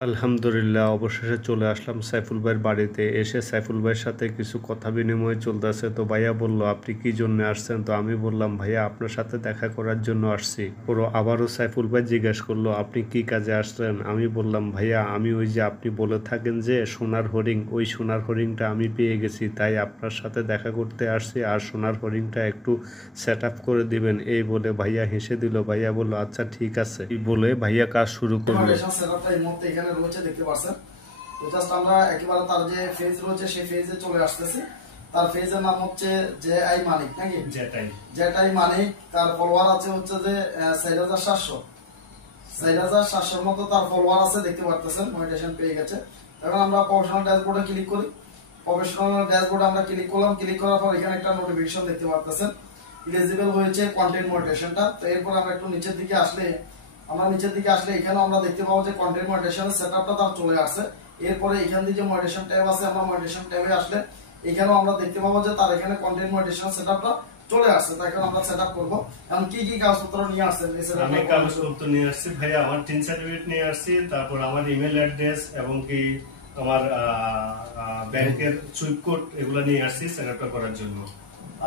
আলহামদুলিল্লাহ অবশেষে চলে আসলাম সাইফুল ভাইয়ের বাড়িতে। এসে সাইফুল ভাইয়ের সাথে কিছু কথা বিনিময় চলতেছে। তো ভাইয়া বলল, আপনি কি জন্য আসছেন? তো আমি বললাম, ভাইয়া আপনার সাথে দেখা করার জন্য আসছি। পুরো আবারও সাইফুল ভাই জিজ্ঞেস করলো, আপনি কি কাজে আসছেন? আমি বললাম, ভাইয়া আমি ওই যে আপনি বলে থাকেন যে সোনার হরিণ, ওই সোনার হরিণটা আমি পেয়ে গেছি, তাই আপনার সাথে দেখা করতে আসছি। আর সোনার হরিণটা একটু সেট আপ করে দিবেন। এই বলে ভাইয়া হেসে দিল। ভাইয়া বলল, আচ্ছা ঠিক আছে। এই বলে ভাইয়া কাজ শুরু করলো। এই মুহূর্তে এখানে রয়েছে, দেখতে পাচ্ছেন। তো জাস্ট আমরা একেবারে তার যে ফেজ রয়েছে সেই ফেজে চলে আসতেছি। তার ফেজের নাম হচ্ছে জেআই মানিক, নাকি জেটাই মানিক। তার ফলোয়ার আছে হচ্ছে যে 4700 মতো তার ফলোয়ার আছে, দেখতে পারতেছেন। মনিটাইজেশন পেয়ে গেছে। এখন আমরা প্রফেশনাল ড্যাশবোর্ডে ক্লিক করি। প্রফেশনাল ড্যাশবোর্ডে আমরা ক্লিক করলাম। ক্লিক করার পর এখানে একটা নোটিফিকেশন দেখতে পারতেছেন, এলিজিবল হয়েছে কন্টেন্ট মনিটাইজেশনটা। তো এরপর আমরা একটু নিচের দিকে আসলে এখানে আমরা দেখতে পাবো যে কন্টেন্ট মনিটাইজেশনের সেটআপটা তার চলে আসছে। এরপরে এখান থেকে যে মনিটাইজেশন ট্যাব আছে, আমরা মনিটাইজেশন ট্যাবে আসলে এখানেও আমরা দেখতে পাবো যে তার এখানে কন্টেন্ট মনিটাইজেশন সেটআপটা চলে আসছে। তো এখন আমরা সেটআপ করব। এখন কি কি কাগজপত্র নিয়ে আসছেন? আমি কাগজপত্র নিয়ে আসছি ভাইয়া, আমার টিন সার্টিফিকেট নিয়ে আসছি, তারপর আমার ইমেল অ্যাড্রেস এবং কি আমার ব্যাংকের সুইফট কোড এগুলো নিয়ে আসছি সেটআপটা করার জন্য।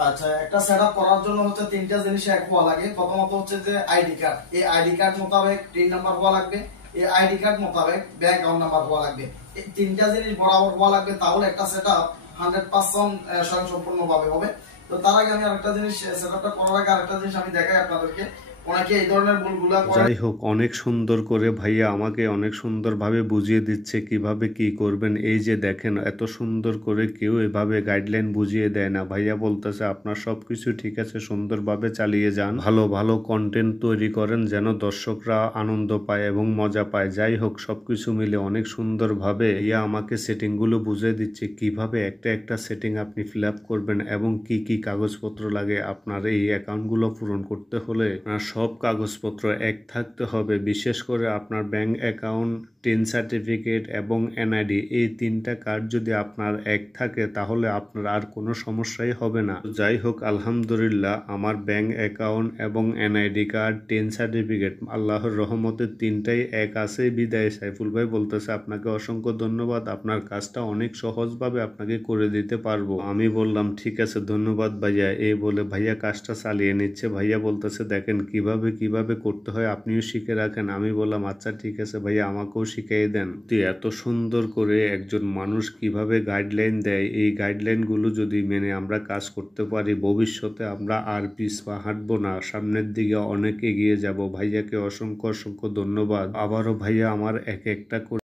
আচ্ছা, একটা সেটআপ করার জন্য হচ্ছে তিনটা জিনিস এক হওয়া লাগে। প্রথমত হচ্ছে যে আইডি কার্ড। এই আইডি কার্ড মোতাবেক টিন নাম্বার হওয়া লাগবে। এই আইডি কার্ড মোতাবেক ব্যাংক অ্যাকাউন্ট নাম্বার হওয়া লাগবে। এই তিনটা জিনিস বরাবর হওয়া লাগবে, তাহলে একটা সেটআপ 100% স্বয়ংসম্পূর্ণভাবে হবে। তো তার আগে আমি আরেকটা জিনিস, সেটআপটা করার আগে আরেকটা জিনিস আমি দেখাই আপনাদেরকে। অনেকে এই ধরনের ভুলগুলা করে। যাই হোক, অনেক সুন্দর করে ভাইয়া আমাকে অনেক সুন্দরভাবে বুঝিয়ে দিচ্ছে কিভাবে কি করবেন। এই যে দেখেন, এত সুন্দর করে কেউ এভাবে গাইডলাইন বুঝিয়ে দেয় না। ভাইয়া বলতেছে, আপনার সবকিছু ঠিক আছে, সুন্দরভাবে চালিয়ে যান, ভালো ভালো কন্টেন্ট তৈরি করেন যেন দর্শকরা আনন্দ পায় এবং মজা পায়। যাই হোক, সবকিছু মিলে অনেক সুন্দরভাবে ইয়া আমাকে সেটিংগুলো বুঝিয়ে দিচ্ছে কিভাবে একটা একটা সেটিং আপনি ফিল আপ করবেন এবং কি কি কাগজপত্র লাগে আপনার এই অ্যাকাউন্টগুলো পূরণ করতে হলে। সব কাগজপত্র এক থাকতে হবে, বিশেষ করে আপনার ব্যাংক অ্যাকাউন্ট, টিন সার্টিফিকেট এবং এনআইডি, এই তিনটা কার্ড যদি আপনার এক থাকে তাহলে আপনার আর কোনো সমস্যাই হবে না। যাই হোক, আলহামদুলিল্লাহ আমার ব্যাংক অ্যাকাউন্ট এবং এনআইডি কার্ড, টিন সার্টিফিকেট আল্লাহর রহমতে তিনটাই এক আছে। বিদায় সাইফুল ভাই বলতেছে, আপনাকে অসংখ্য ধন্যবাদ, আপনার কাজটা অনেক সহজভাবে আপনাকে করে দিতে পারবো। আমি বললাম, ঠিক আছে ধন্যবাদ ভাইয়া। এই বলে ভাইয়া কাজটা চালিয়ে নিচ্ছে। ভাইয়া বলতেছে, দেখেন কিভাবে কিভাবে করতে হয় আপনিও শিখে রাখেন। আমি বললাম, আচ্ছা ঠিক আছে ভাইয়া, আমাকেও শিখিয়ে দেন। তুই এত সুন্দর করে একজন মানুষ কিভাবে গাইডলাইন দেয়, এই গাইডলাইনগুলো যদি মেনে আমরা কাজ করতে পারি, ভবিষ্যতে আমরা আর পিছপা হাঁটবো না, সামনের দিকে অনেক এগিয়ে যাব। ভাইয়াকে অসংখ্য অসংখ্য ধন্যবাদ। আবারও ভাইয়া আমার এক একটা করে